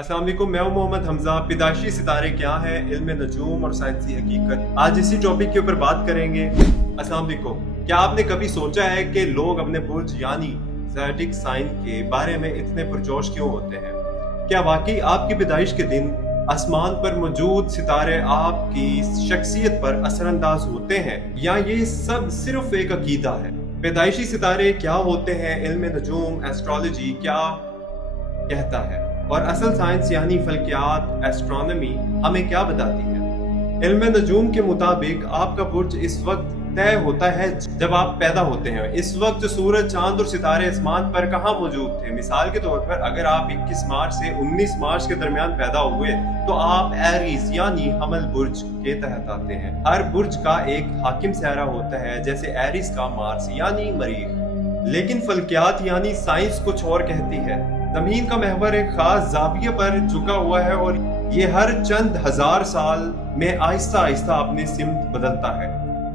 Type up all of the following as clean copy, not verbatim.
अस्सलाम वालेकुम, मैं हूं मोहम्मद हमजा। पैदाइशी सितारे क्या हैं, इल्म नजूम और साइंसी हकीकत, आज इसी टॉपिक के ऊपर बात करेंगे। अस्सलाम वालेकुम, क्या आपने कभी सोचा है कि लोग अपने बुर्ज यानी ज़ोडिएक साइन के बारे में इतने पुरजोश क्यों होते हैं? क्या वाकई आपकी पैदाइश के दिन आसमान पर मौजूद सितारे आपकी शख्सियत पर असरअंदाज होते हैं, या ये सब सिर्फ एक अकीदा है? पैदाइशी सितारे क्या होते हैं, इल्म नजूम एस्ट्रोलॉजी क्या कहता है, और असल साइंस यानी फल्कियात एस्ट्रोनॉमी हमें क्या बताती है? इल्म नजूम के मुताबिक आपका बुर्ज इस वक्त तय होता है जब आप पैदा होते हैं। इस वक्त सूरज, चांद और सितारे आसमान पर कहाँ मौजूद थे? मिसाल के तौर पर अगर आप 21 मार्च से 19 मार्च के दरमियान पैदा हुए तो आप एरीज यानी हमल बुर्ज के तहत आते हैं। हर बुर्ज का एक हाकिम सियारा होता है, जैसे एरीज का मार्स यानी मरीख। लेकिन फल्कियात यानी साइंस कुछ और कहती है। जमीन का महवर एक खास जाविये पर झुका हुआ है और ये हर चंद हजार साल में आहिस्ता आहिस्ता अपनी सिमत बदलता है।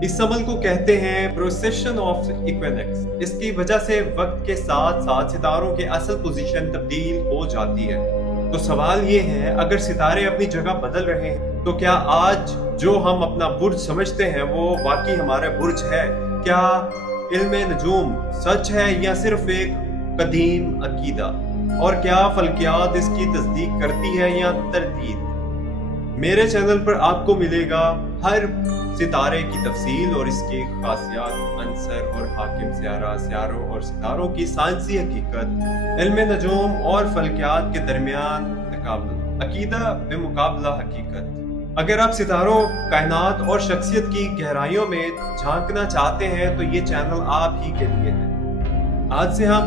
इस अमल को कहते हैं प्रोसेशन ऑफ इक्विनॉक्स। इसकी वजह से वक्त के साथ साथ सितारों के असल पोजीशन तब्दील हो जाती है। तो सवाल ये है, अगर सितारे अपनी जगह बदल रहे हैं तो क्या आज जो हम अपना बुर्ज समझते हैं वो वाकई हमारा बुर्ज है? क्या इल्म नजूम सच है या सिर्फ एक कदीम अकीदा? और क्या फल्कियात इसकी तस्दीक करती है या तरदीद? मेरे चैनल पर आपको मिलेगा हर सितारे की तफसील और इसके खासियात, अंसर और हाकिम सियारा, सियारों और सितारों की साइंसी हकीकत, इल्म नजूम और फल्कियात के दरमियान तकाबुल, अकीदा बेमुकाबला हकीकत। अगर आप सितारों, कायनात और शख्सियत की गहराइयों में झांकना चाहते हैं तो ये चैनल आप ही के लिए है। आज से हम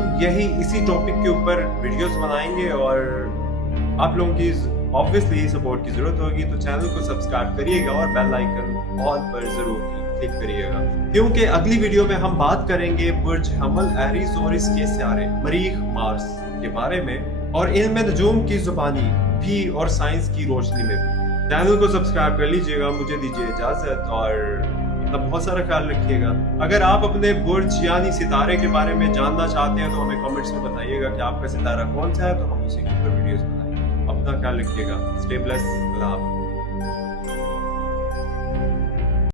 इसी टॉपिक के ऊपर वीडियोस बनाएंगे और आप लोगों की ऑब्वियसली सपोर्ट की जरूरत होगी, तो चैनल को सब्सक्राइब करिएगा और बेल आइकन ऑल पर जरूर क्लिक करिएगा, क्योंकि अगली वीडियो में हम बात करेंगे बुर्ज हमल, एरीज और इसके सितारे, मरीख, मार्स के बारे में, और इल्म नजूम की जुबानी भी और साइंस की रोशनी में भी। चैनल को सब्सक्राइब कर लीजिएगा। मुझे दीजिए इजाजत और बहुत सारा ख्याल रखिएगा। अगर आप अपने बुर्ज यानी सितारे के बारे में जानना चाहते हैं तो हमें कमेंट्स में बताइएगा कि आपका सितारा कौन सा है, तो हम उसी के ऊपर वीडियोस बनाएंगे। अपना ख्याल रखिएगा। Stay blessed.